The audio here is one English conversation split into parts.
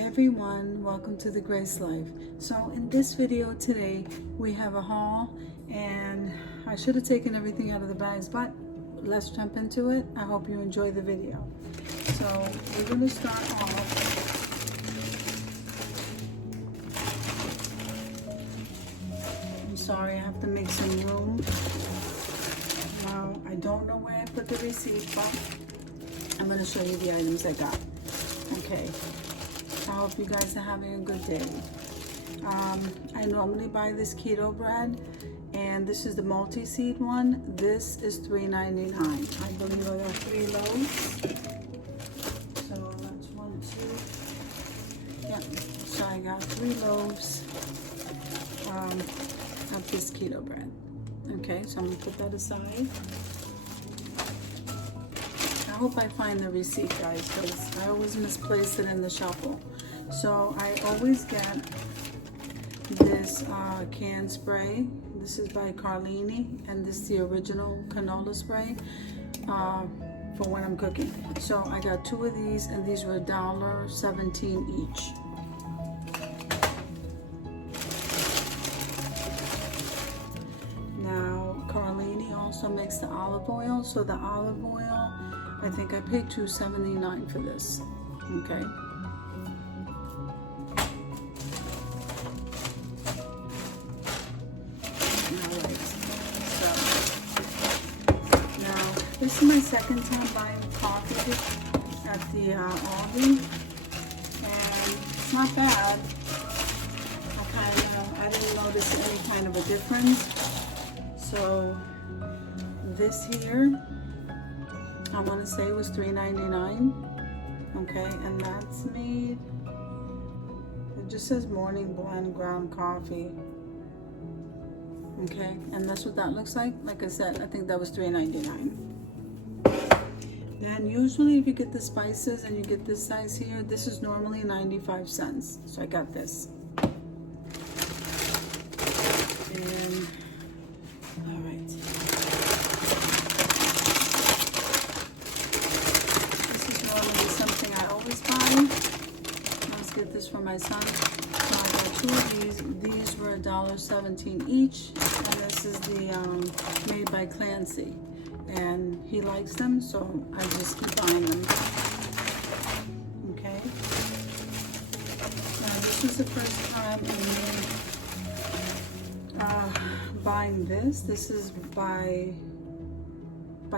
Hi everyone, welcome to the Grace Life. So in this video today we have a haul, and I should have taken everything out of the bags, but let's jump into it. I hope you enjoy the video. So we're going to start off. I'm sorry, I have to make some room. Now I don't know where I put the receipt, but I'm going to show you the items I got. Okay. I hope you guys are having a good day. I normally buy this Keto Bread, and this is the multi-seed one. This is $3.99. I believe I got 3 loaves. So that's 1, 2. Yeah, so I got 3 loaves of this Keto Bread. Okay, so I'm gonna put that aside. I hope I find the receipt, guys, because I always misplace it in the shuffle. So I always get this can spray. This is by Carlini, and this is the original canola spray for when I'm cooking. So I got 2 of these, and these were $1.17 each. Now Carlini also makes the olive oil. So the olive oil, I think I paid $2.79 for this. Okay. This is my second time buying coffee at the ALDI, and it's not bad. I didn't notice any kind of a difference. So this here, I want to say was $3.99. Okay, and that's made. It just says morning blend ground coffee. Okay, and that's what that looks like. Like I said, I think that was $3.99. And usually if you get the spices and you get this size here, this is normally 95 cents. So I got this. And, all right. This is normally something I always buy. Let's get this for my son. So I got 2 of these. These were $1.17 each. And this is the made by Clancy. And he likes them, so I just keep buying them. Okay. Now this is the first time I'm buying this. This is by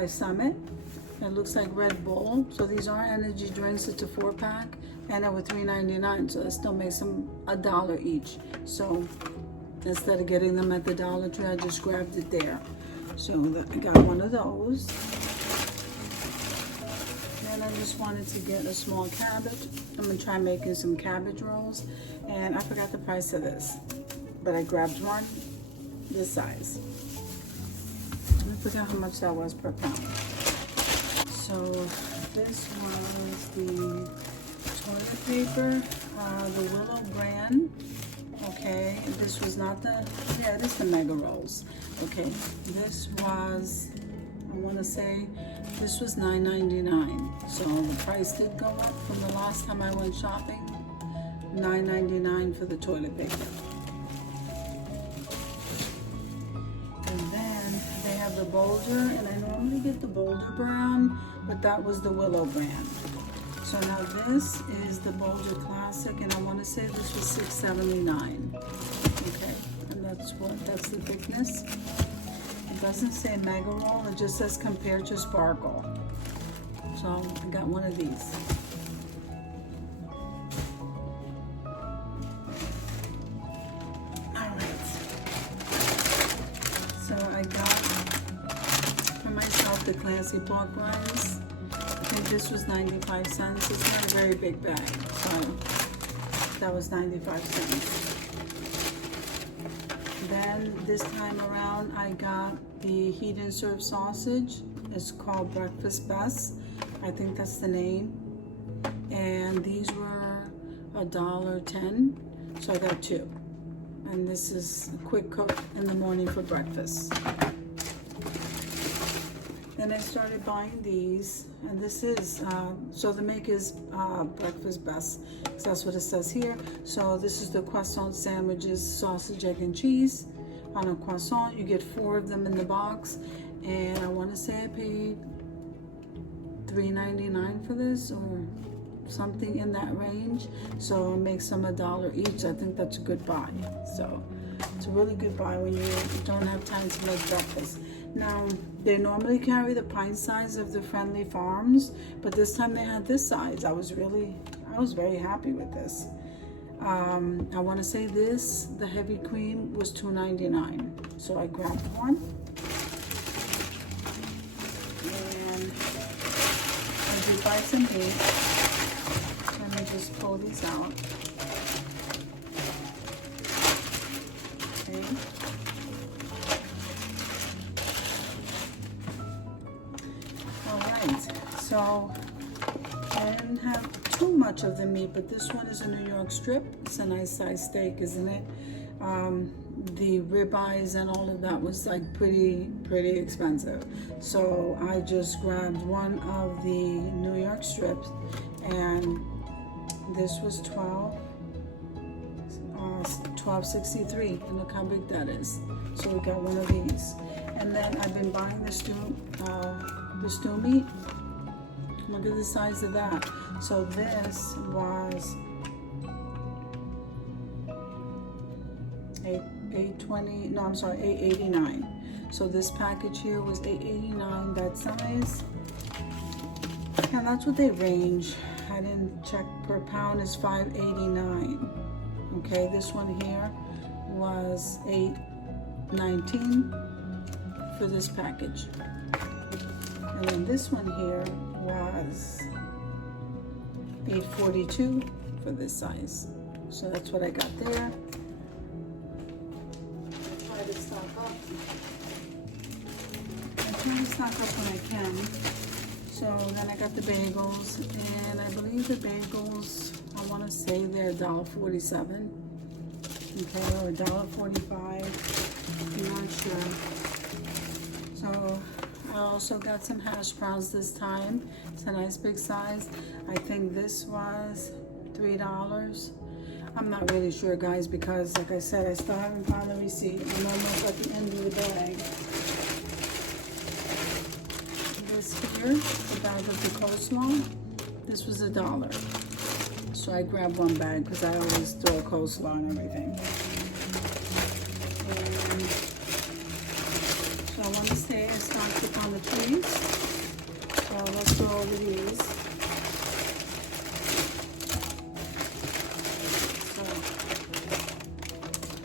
Summit. It looks like Red Bull. So these are energy drinks. It's a 4-pack, and they were $3.99. So that still makes them $1 each. So instead of getting them at the Dollar Tree, I just grabbed it there. So I got 1 of those. And I just wanted to get a small cabbage. I'm gonna try making some cabbage rolls. And I forgot the price of this, but I grabbed one this size. I forgot how much that was per pound. So this was the toilet paper, the Willow brand. Okay, this was not the, yeah, this is the mega rolls. Okay, this was, I want to say, this was $9.99. So the price did go up from the last time I went shopping. $9.99 for the toilet paper. And then they have the Boulder, and I normally get the Boulder brown, but that was the Willow brand. So now this is the Boulder Classic, and I want to say this was $6.79. Okay, and that's the thickness. It doesn't say mega roll, it just says compared to sparkle. So I got 1 of these. All right. So I got for myself the Clancy pork rinds. I think this was 95 cents. It's not a very big bag, so that was 95 cents. Then this time around, I got the heat and serve sausage. It's called Breakfast Best. I think that's the name. And these were $1.10, so I got 2. And this is a quick cook in the morning for breakfast. Then I started buying these, and this is, so the make is breakfast best, because that's what it says here. So this is the croissant sandwiches, sausage, egg, and cheese on a croissant. You get 4 of them in the box, and I want to say I paid $3.99 for this, or something in that range. So it makes them $1 each. I think that's a good buy. So it's a really good buy when you don't have time to make breakfast. Now, they normally carry the pint size of the Friendly Farms, but this time they had this size. I was very happy with this. I want to say this, the heavy cream was $2.99. So I grabbed one. And I did buy some meat. Let me just pull these out. Okay. So I didn't have too much of the meat, but this one is a New York strip. It's a nice size steak, isn't it? The ribeyes and all of that was like pretty expensive. So I just grabbed one of the New York strips, and this was $12.63, and look how big that is. So we got one of these. And then I've been buying the stew meat. Look at the size of that. So this was $8.89. So this package here was $8.89, that size. And that's what they range. I didn't check, per pound is $5.89. Okay, this one here was $8.19 for this package. And then this one here was $8.42 for this size. So that's what I got there. I try to stock up. When I can. So then I got the bagels, and I believe the bagels, I want to say they're $1.47. Okay, or $1.45. I'm not sure. So I also got some hash browns this time. It's a nice big size. I think this was $3. I'm not really sure, guys, because like I said, I still haven't found the receipt. I'm almost at the end of the bag. This here, the bag of the coleslaw, this was $1. So I grabbed one bag because I always throw coleslaw and everything. And so I want to say I stocked up on the trees. So let's go over these.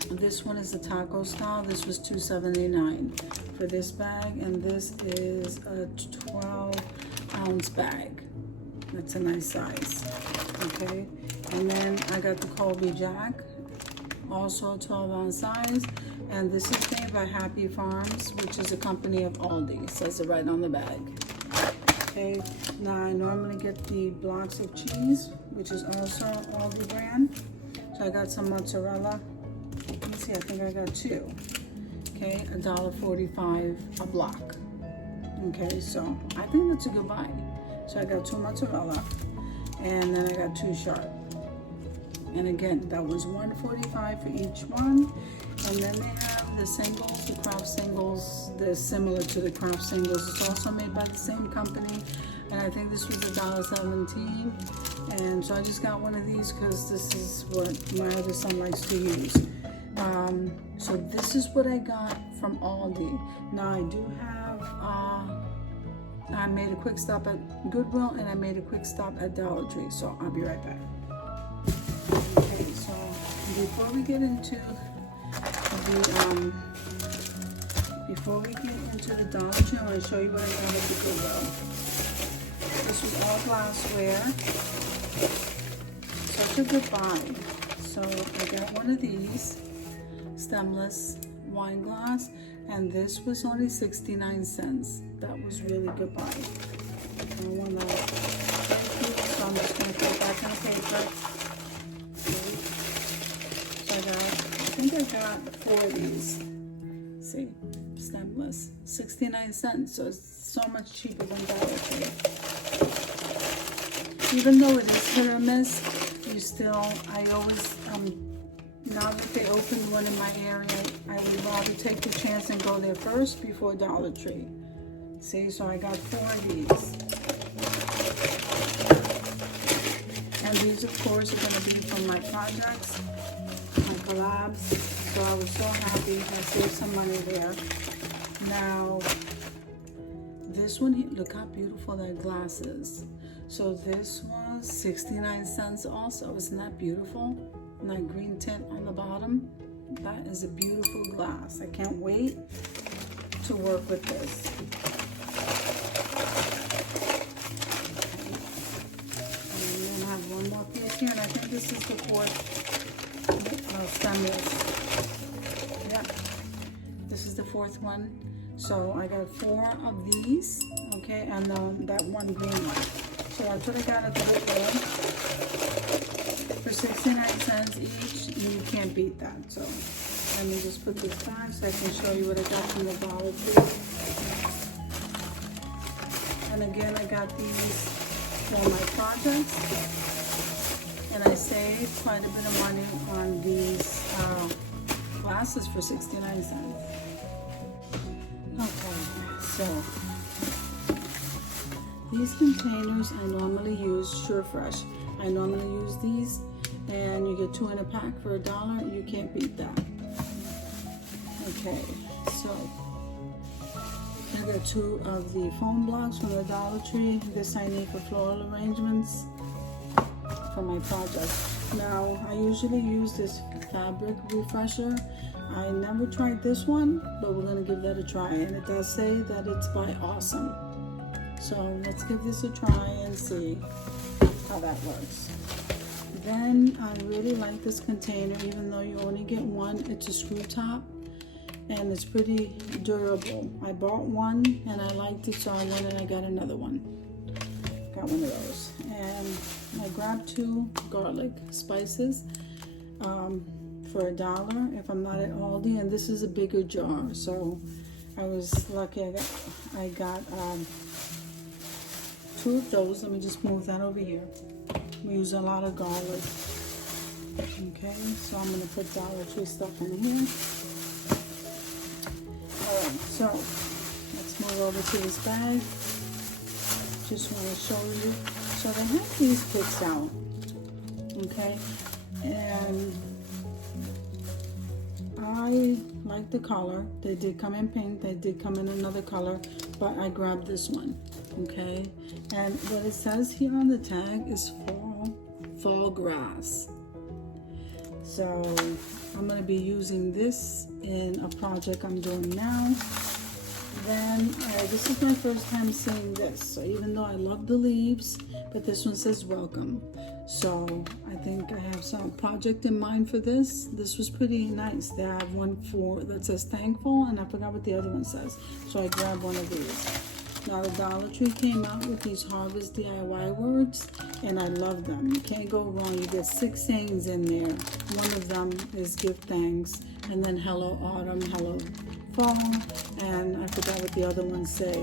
So this one is the taco style. This was $2.79 for this bag, and this is a 12-ounce bag. That's a nice size. Okay, and then I got the Colby Jack, also a 12-ounce size. And this is made by Happy Farms, which is a company of ALDI. It says it right on the bag. Okay, now I normally get the blocks of cheese, which is also ALDI brand. So I got some mozzarella. Let me see, I think I got 2. Okay, $1.45 a block. Okay, so I think that's a good buy. So I got 2 mozzarella, and then I got 2 sharp. And again, that was $1.45 for each one. And then they have the singles, the Kraft singles. They're similar to the Kraft singles. It's also made by the same company. And I think this was $1.17. And so I just got one of these because this is what my other son likes to use. So this is what I got from Aldi. Now I do have, I made a quick stop at Goodwill, and I made a quick stop at Dollar Tree. So I'll be right back. Okay, so before we get into the Dollar Tree, I want to show you what I got at the Goodwill. This was all glassware. Such a good buy. So I got one of these stemless wine glass, and this was only 69 cents. That was really good buy. I want to thank you, so I'm just going to put it back in the paper. So I think I got 4 of these. See, stemless, 69 cents. So it's so much cheaper than Dollar Tree. Even though it is hit or miss, I always, now that they opened one in my area, I would rather take the chance and go there first before Dollar Tree. See, so I got 4 of these. And these, of course, are going to be from my projects, my collabs. So I was so happy I saved some money there. Now, this one here, look how beautiful that glass is. So this was 69 cents also. Isn't that beautiful? And that green tint on the bottom. That is a beautiful glass. I can't wait to work with this. And then I have one more piece here, and I think this is the 4th stainless. Yep, this is the 4th one. So I got 4 of these, okay, and then that one green one. So that's what I got at the Decor for 69 cents each. You can't beat that. So let me just put this back so I can show you what I got from the Dollar Tree. And again, I got these for my projects, and I saved quite a bit of money on these glasses for 69 cents. Okay, so these containers I normally use Sure Fresh. I normally use these, and you get 2 in a pack for $1. You can't beat that. Okay, so I got 2 of the foam blocks from the Dollar Tree. This I need for floral arrangements for my project. Now, I usually use this fabric refresher. I never tried this one, but we're gonna give that a try. And it does say that it's by Awesome. So let's give this a try and see how that works. Then I really like this container, even though you only get one. It's a screw top, and it's pretty durable. I bought one and I liked it, so I went and I got another one. Got one of those. And I grabbed 2 garlic spices for $1 if I'm not at Aldi, and this is a bigger jar, so I was lucky. I got 2 of those. Let me just move that over here. We use a lot of garlic. Okay, so I'm going to put Dollar Tree stuff in here. Alright, so let's move over to this bag. Just want to show you. So they have these kits out. Okay, and I like the color. They did come in pink. They did come in another color, but I grabbed this one. Okay, and what it says here on the tag is fall grass. So I'm going to be using this in a project I'm doing now. Then this is my first time seeing this. So even though I love the leaves, but this one says welcome. So I think I have some project in mind for this. This was pretty nice. They have one that says thankful, and I forgot what the other one says. So I grabbed one of these. Now the Dollar Tree came out with these Harvest DIY words, and I love them. You can't go wrong. You get 6 sayings in there. One of them is give thanks, and then hello autumn, hello fall, and I forgot what the other ones say.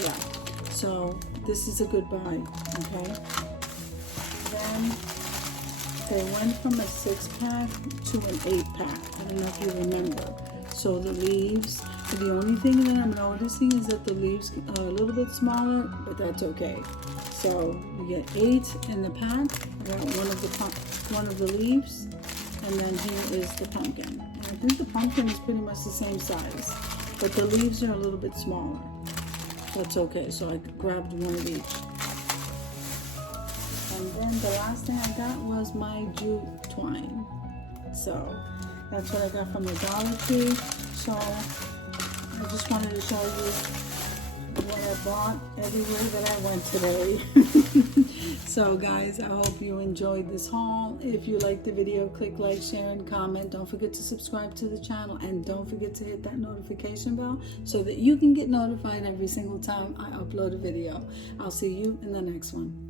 Yeah, so this is a good buy, okay? Then they went from a 6-pack to an 8-pack. I don't know if you remember. So the leaves, the only thing that I'm noticing is that the leaves are a little bit smaller, but that's okay. So you get 8 in the pack. I got one of the leaves, and then here is the pumpkin. And I think the pumpkin is pretty much the same size, but the leaves are a little bit smaller. That's okay. So I grabbed one of each. And then the last thing I got was my jute twine. So that's what I got from the Dollar Tree. So I just wanted to show you what I bought everywhere that I went today. So guys, I hope you enjoyed this haul. If you liked the video, click like, share, and comment. Don't forget to subscribe to the channel, and don't forget to hit that notification bell so that you can get notified every single time I upload a video. I'll see you in the next one.